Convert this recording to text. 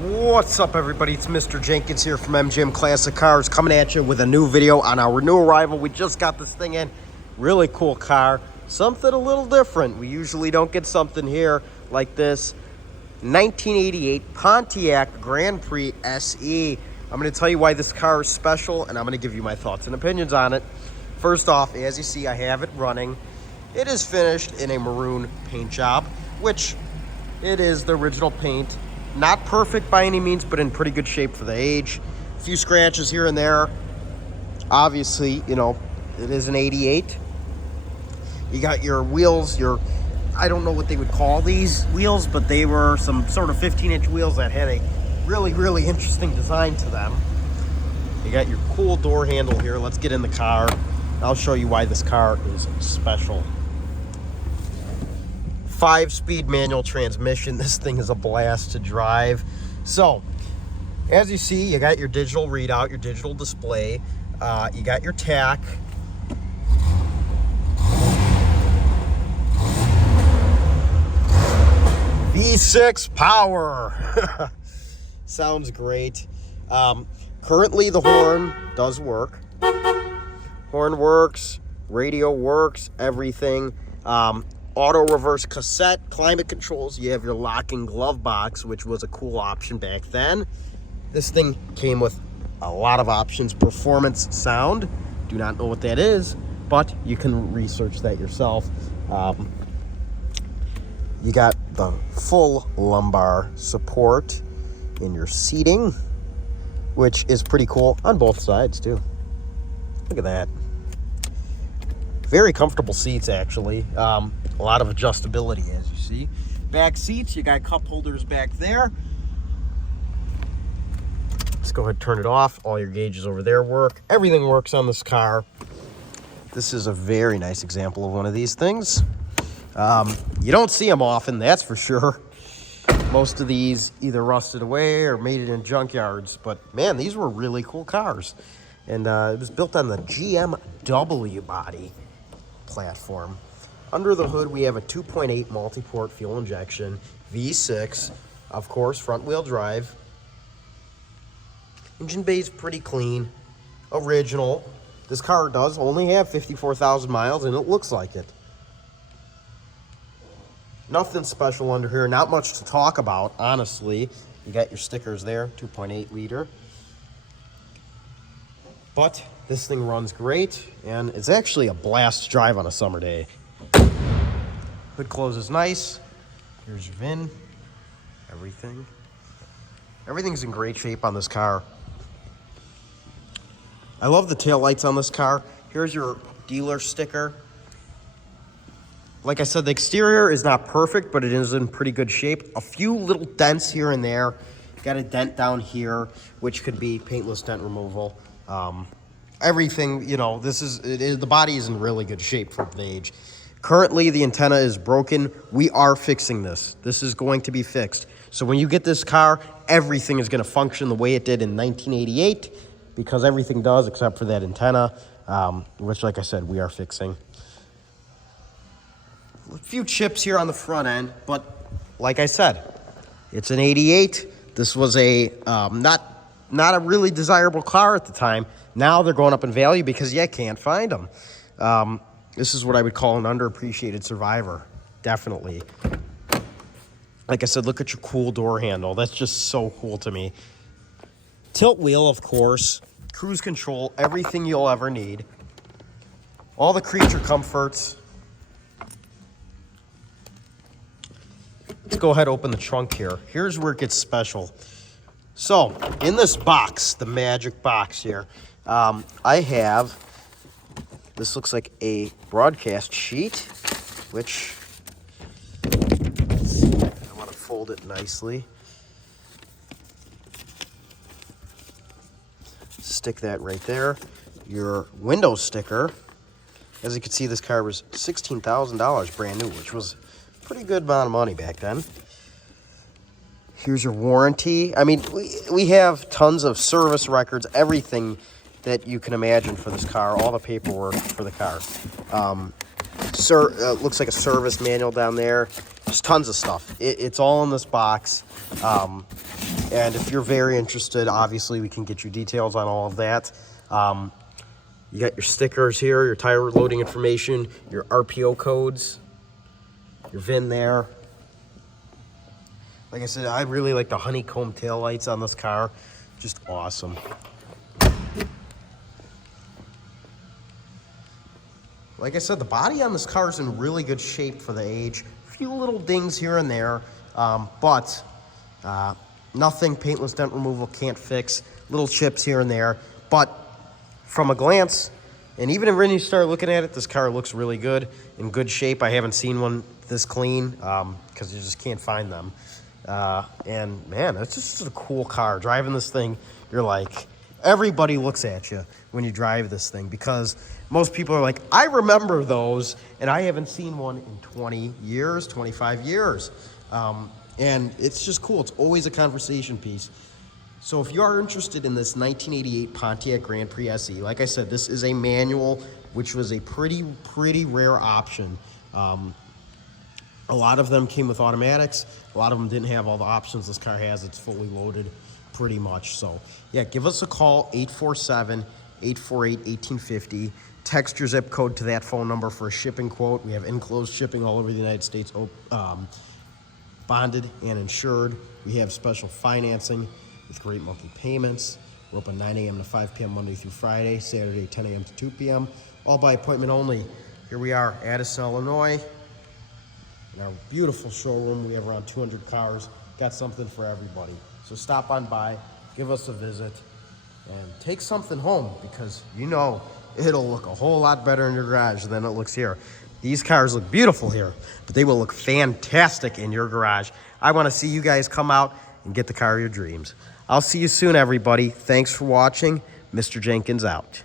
What's up, everybody? It's Mr. Jenkins here from MGM Classic Cars, coming at you with a new video on our new arrival. We just got this thing in. Really cool car. Something a little different. We usually don't get something here like this. 1988 Pontiac Grand Prix SE. I'm going to tell you why this car is special, and I'm going to give you my thoughts and opinions on it. First off, as you see, I have it running. It is finished in a maroon paint job, which it is the original paint. Not perfect by any means, but in pretty good shape for the age. A few scratches here and there. Obviously, you know, it is an 88. You got your wheels, I don't know what they would call these wheels, but they were some sort of 15-inch wheels that had a really, really interesting design to them. You got your cool door handle here. Let's get in the car. I'll show you why this car is special. 5-speed manual transmission. This thing is a blast to drive. So, as you see, you got your digital readout, your digital display. You got your tach. V6 power. Sounds great. Currently, the horn does work. Horn works, radio works, everything. Auto reverse cassette, climate controls. You have your locking glove box, which was a cool option back then. This thing came with a lot of options. Performance sound, do not know what that is, but you can research that yourself. You got the full lumbar support in your seating, which is pretty cool on both sides too. Look at that. Very comfortable seats, actually. A lot of adjustability, as you see. Back seats, you got cup holders back there. Let's go ahead and turn it off. All your gauges over there work. Everything works on this car. This is a very nice example of one of these things. You don't see them often, that's for sure. Most of these either rusted away or made it in junkyards. But, man, these were really cool cars. And it was built on the GMW body platform. Under the hood, we have a 2.8 multi-port fuel injection, V6, of course, front-wheel drive. Engine bay is pretty clean, original. This car does only have 54,000 miles, and it looks like it. Nothing special under here, not much to talk about, honestly. You got your stickers there, 2.8 liter. But this thing runs great, and it's actually a blast to drive on a summer day. Hood closes nice. Here's your VIN. Everything. Everything's in great shape on this car. I love the taillights on this car. Here's your dealer sticker. Like I said, the exterior is not perfect, but it is in pretty good shape. A few little dents here and there. Got a dent down here, which could be paintless dent removal. Everything, you know, the body is in really good shape for the age. Currently, the antenna is broken. We are fixing this. This is going to be fixed. So when you get this car, everything is going to function the way it did in 1988, because everything does except for that antenna, which, like I said, we are fixing. A few chips here on the front end, but like I said, it's an 88. This was a not a really desirable car at the time. Now they're going up in value because you can't find them. This is what I would call an underappreciated survivor, definitely. Like I said, look at your cool door handle. That's just so cool to me. Tilt wheel, of course. Cruise control, everything you'll ever need. All the creature comforts. Let's go ahead and open the trunk here. Here's where it gets special. So, in this box, the magic box here, I have, this looks like a broadcast sheet, which I want to fold it nicely. Stick that right there. Your window sticker. As you can see, this car was $16,000 brand new, which was a pretty good amount of money back then. Here's your warranty. I mean, we have tons of service records, everything that you can imagine for this car, all the paperwork for the car. Looks like a service manual down there. Just tons of stuff. It's all in this box. And if you're very interested, obviously we can get you details on all of that. You got your stickers here, your tire loading information, your RPO codes, your VIN there. Like I said, I really like the honeycomb taillights on this car. Just awesome. Like I said, the body on this car is in really good shape for the age. A few little dings here and there, but nothing paintless dent removal can't fix. Little chips here and there, but from a glance, and even when you start looking at it, this car looks really good, in good shape. I haven't seen one this clean because you just can't find them. And man, it's just a cool car. Driving this thing, you're like, everybody looks at you when you drive this thing because most people are like, I remember those, and I haven't seen one in 20 years, 25 years. And it's just cool. It's always a conversation piece. So if you are interested in this 1988 Pontiac Grand Prix SE, like I said, this is a manual, which was a pretty rare option. A lot of them came with automatics. A lot of them didn't have all the options this car has. It's fully loaded pretty much. So yeah, give us a call, 847-848-1850. Text your zip code to that phone number for a shipping quote. We have enclosed shipping all over the United States, bonded and insured. We have special financing with great monthly payments. We're open 9 a.m. to 5 p.m. Monday through Friday, Saturday 10 a.m. to 2 p.m. All by appointment only. Here we are, Addison, Illinois. In our beautiful showroom, we have around 200 cars. Got something for everybody. So stop on by, give us a visit, and take something home because you know it'll look a whole lot better in your garage than it looks here. These cars look beautiful here, but they will look fantastic in your garage. I want to see you guys come out and get the car of your dreams. I'll see you soon, everybody. Thanks for watching. Mr. Jenkins out.